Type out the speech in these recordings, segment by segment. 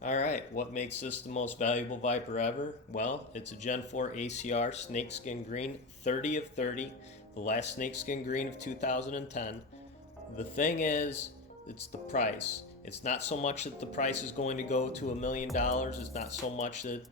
All right, what makes this the most valuable Viper ever? Well, it's a Gen 4 ACR Snakeskin Green, 30 of 30, the last Snakeskin Green of 2010. The thing is, it's the price. It's not so much that the price is going to go to $1 million. It's not so much that,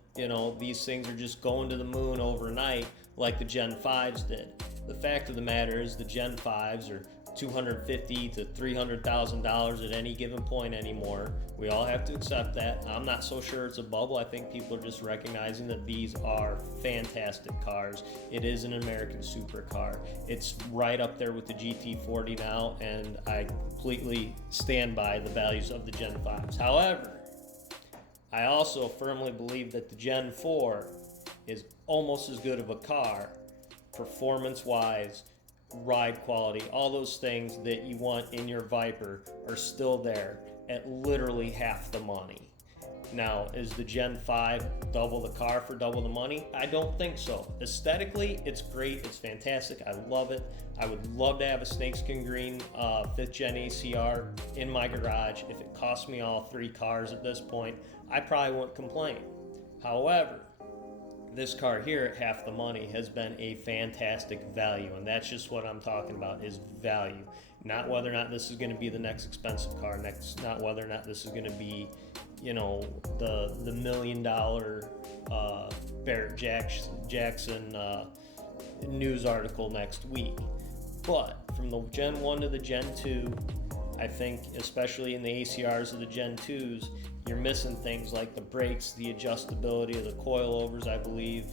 these things are just going to the moon overnight like the Gen 5s did. The fact of the matter is the Gen 5s are $250,000 to $300,000 at any given point anymore. We all have to accept that. I'm not so sure it's a bubble. I think people are just recognizing that these are fantastic cars. It is an American supercar. It's right up there with the GT40 now, and I completely stand by the values of the Gen 5s. However, I also firmly believe that the Gen 4 is almost as good of a car, performance-wise, ride quality, all those things that you want in your Viper are still there at literally half the money. Now, is the Gen 5 double the car for double the money? I don't think so. Aesthetically, it's great. It's fantastic. I love it. I would love to have a Snakeskin Green 5th Gen ACR in my garage. If it cost me all three cars at this point, I probably wouldn't complain. However, this car here at half the money has been a fantastic value, and that's just what I'm talking about, is value. Not whether or not this is going to be the next expensive car, not whether or not this is going to be, the $1 million Barrett Jackson news article next week. But from the Gen 1 to the Gen 2, I think, especially in the ACRs of the Gen 2s, you're missing things like the brakes, the adjustability of the coilovers, I believe.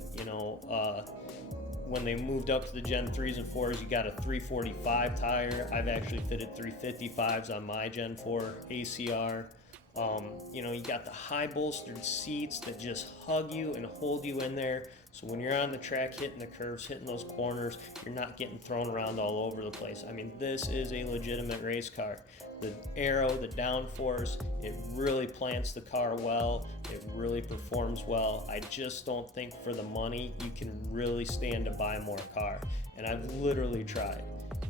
When they moved up to the Gen 3s and 4s, you got a 345 tire. I've actually fitted 355s on my Gen 4 ACR. You got the high bolstered seats that just hug you and hold you in there. So when you're on the track hitting the curves, hitting those corners, you're not getting thrown around all over the place. I mean, this is a legitimate race car. The aero, the downforce, it really plants the car well. It really performs well. I just don't think for the money you can really stand to buy more car. And I've literally tried.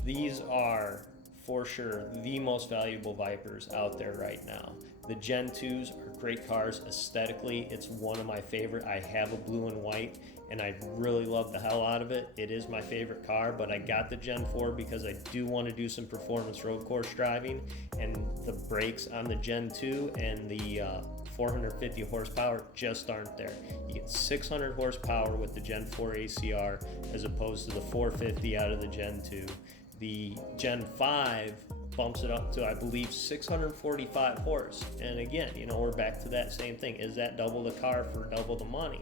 These are for sure the most valuable Vipers out there right now. The Gen 2s are great cars aesthetically. It's one of my favorite. I have a blue and white, and I really love the hell out of it. It is my favorite car, but I got the Gen 4 because I do want to do some performance road course driving, and the brakes on the Gen 2 and the 450 horsepower just aren't there. You get 600 horsepower with the Gen 4 ACR as opposed to the 450 out of the Gen 2. The Gen 5 bumps it up to, I believe, 645 horse. And again, we're back to that same thing. Is that double the car for double the money?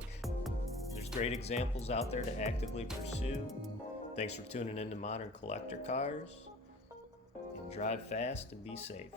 There's great examples out there to actively pursue. Thanks for tuning into Modern Collector Cars. And drive fast and be safe.